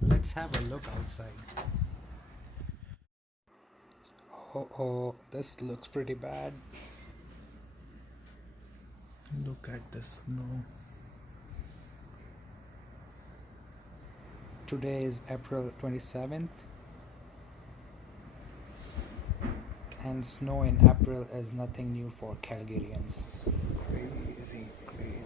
Let's have a look outside. Oh, this looks pretty bad. Look at the snow. Today is April 27th, and snow in April is nothing new for Calgarians. Crazy, crazy.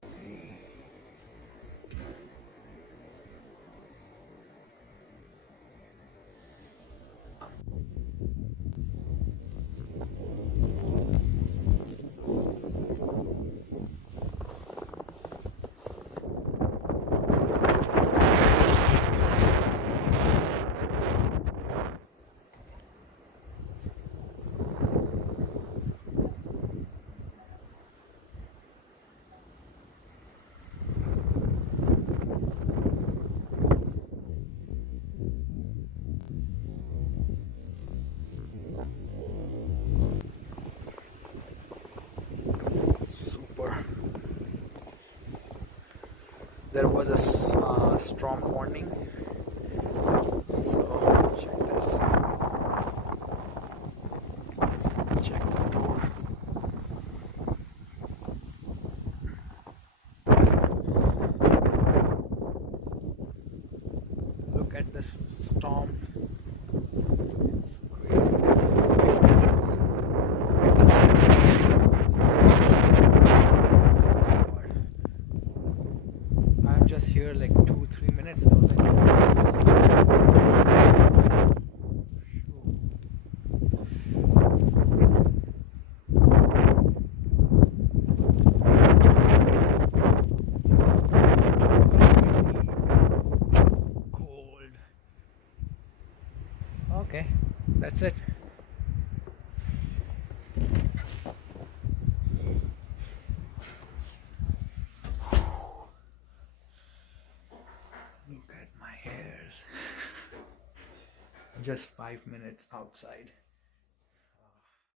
Super. There was a storm warning, so check this. Check the door. Look at this storm. I'm just here like 2-3 minutes ago. Cold. Okay, that's it. Look at my hairs. Just 5 minutes outside.